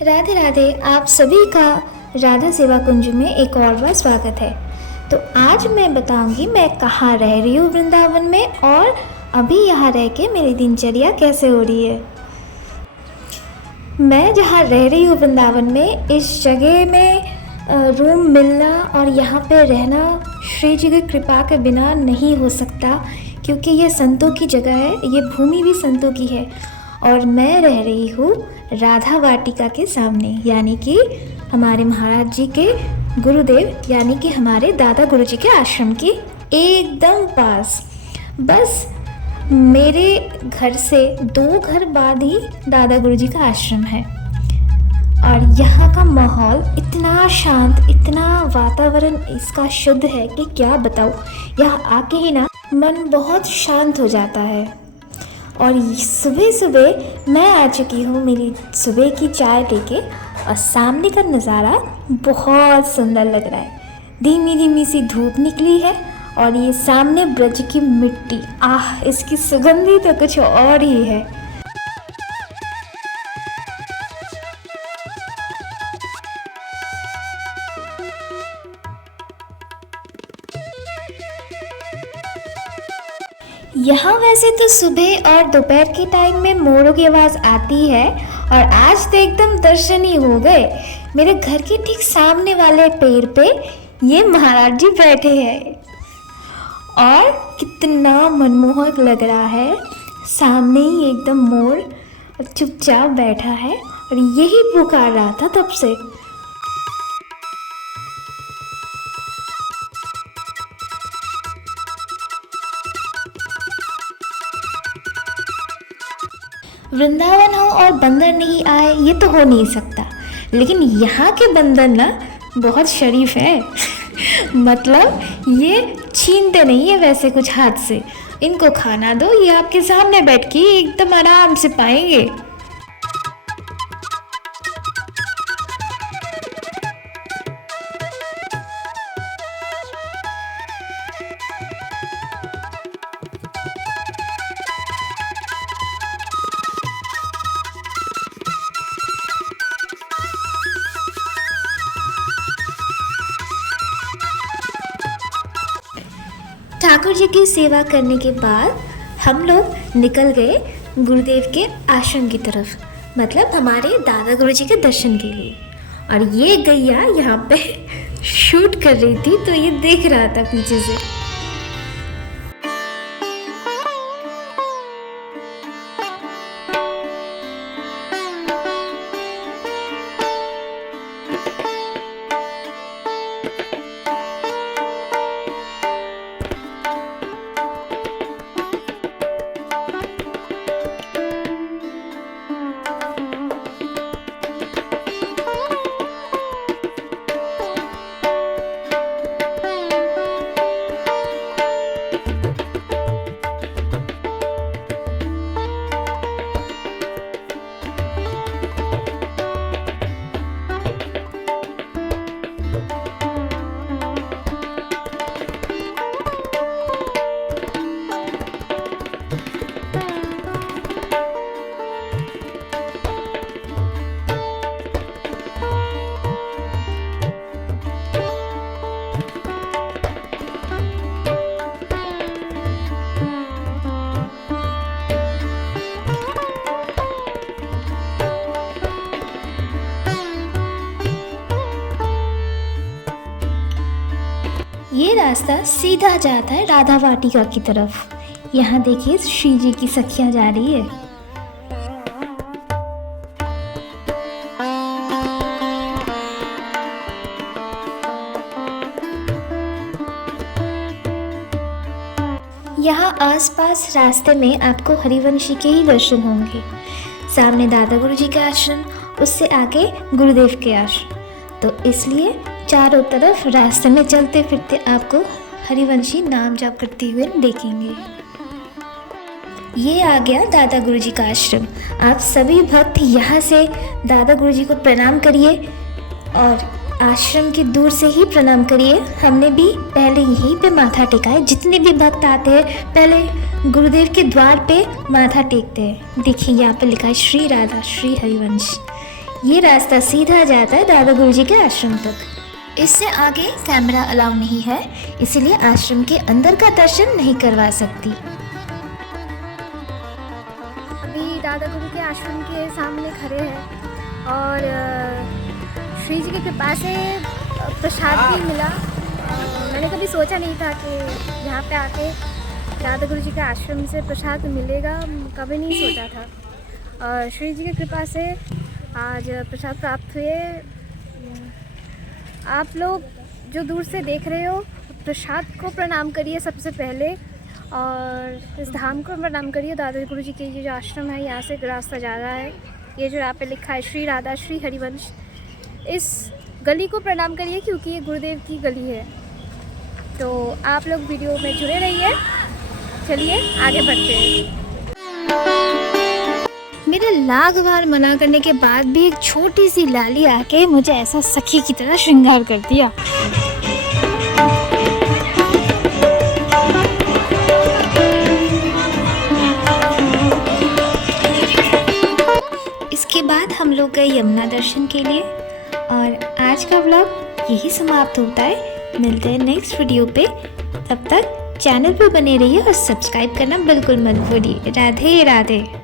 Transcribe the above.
राधे राधे। आप सभी का राधा सेवा कुंज में एक और बार स्वागत है। तो आज मैं बताऊंगी मैं कहाँ रह रही हूँ वृंदावन में, और अभी यहाँ रह के मेरी दिनचर्या कैसे हो रही है। मैं जहाँ रह रही हूँ वृंदावन में, इस जगह में रूम मिलना और यहाँ पे रहना श्री जी की कृपा के बिना नहीं हो सकता, क्योंकि ये संतों की जगह है, ये भूमि भी संतों की है। और मैं रह रही हूँ राधा वाटिका के सामने, यानी कि हमारे महाराज जी के गुरुदेव यानी कि हमारे दादा गुरु जी के आश्रम के एकदम पास। बस मेरे घर से 2 घर बाद ही दादा गुरु जी का आश्रम है। और यहाँ का माहौल इतना शांत, इतना वातावरण इसका शुद्ध है कि क्या बताऊँ। यहाँ आके ही ना मन बहुत शांत हो जाता है। और सुबह सुबह मैं आ चुकी हूँ मेरी सुबह की चाय लेके, और सामने का नज़ारा बहुत सुंदर लग रहा है। धीमी धीमी सी धूप निकली है और ये सामने ब्रज की मिट्टी, इसकी सुगंधी तो कुछ और ही है। यहाँ वैसे तो सुबह और दोपहर के टाइम में मोरों की आवाज़ आती है, और आज तो एकदम दर्शन ही हो गए। मेरे घर के ठीक सामने वाले पेड़ पे ये महाराज जी बैठे हैं, और कितना मनमोहक लग रहा है। सामने ही एकदम मोर चुपचाप बैठा है और यही पुकार रहा था तब से। वृंदावन हो और बंदर नहीं आए, ये तो हो नहीं सकता। लेकिन यहाँ के बंदर ना बहुत शरीफ है मतलब ये छीनते नहीं है वैसे कुछ हाथ से। इनको खाना दो, ये आपके सामने बैठ के एकदम आराम से पाएंगे। ठाकुर जी की सेवा करने के बाद हम लोग निकल गए गुरुदेव के आश्रम की तरफ, मतलब हमारे दादा गुरु जी के दर्शन के लिए। और ये गैया यहाँ पे शूट कर रही थी, तो ये देख रहा था पीछे से। ये रास्ता सीधा जाता है राधा वाटिका की तरफ। यहाँ देखिए श्री जी की सखियाँ जा रही है। यहाँ आसपास रास्ते में आपको हरिवंशी के ही दर्शन होंगे। सामने दादा गुरु जी का आश्रम, उससे आगे गुरुदेव के आश्रम। तो इसलिए चारों तरफ रास्ते में चलते फिरते आपको हरिवंशी नाम जाप करते हुए देखेंगे। ये आ गया दादा गुरु जी का आश्रम। आप सभी भक्त यहाँ से दादा गुरु जी को प्रणाम करिए, और आश्रम के दूर से ही प्रणाम करिए। हमने भी पहले यहीं पे माथा टेका है। जितने भी भक्त आते हैं पहले गुरुदेव के द्वार पे माथा टेकते हैं। देखिए यहाँ पे लिखा है श्री राधा श्री हरिवंश। ये रास्ता सीधा जाता है दादा गुरुजी के आश्रम तक। इससे आगे कैमरा अलाउ नहीं है, इसलिए आश्रम के अंदर का दर्शन नहीं करवा सकती। अभी दादा गुरु के आश्रम के सामने खड़े हैं और श्री जी की कृपा से प्रसाद भी मिला। मैंने कभी सोचा नहीं था कि यहाँ पे आके दादा गुरु जी के आश्रम से प्रसाद मिलेगा, कभी नहीं सोचा था। और श्री जी की कृपा से आज प्रसाद प्राप्त हुए। आप लोग जो दूर से देख रहे हो, प्रसाद को प्रणाम करिए सबसे पहले, और इस धाम को प्रणाम करिए। दादा गुरु जी के ये जो आश्रम है, यहाँ से रास्ता जा रहा है। ये जो यहाँ पे लिखा है श्री राधा श्री हरिवंश, इस गली को प्रणाम करिए क्योंकि ये गुरुदेव की गली है। तो आप लोग वीडियो में जुड़े रहिए। चलिए आगे बढ़ते हैं। मेरे लाख बार मना करने के बाद भी एक छोटी सी लाली आके मुझे ऐसा सखी की तरह श्रृंगार कर दिया। इसके बाद हम लोग गए यमुना दर्शन के लिए, और आज का व्लॉग यही समाप्त होता है। मिलते हैं नेक्स्ट वीडियो पे, तब तक चैनल पे बने रहिए और सब्सक्राइब करना बिल्कुल मत भूलिए। राधे राधे।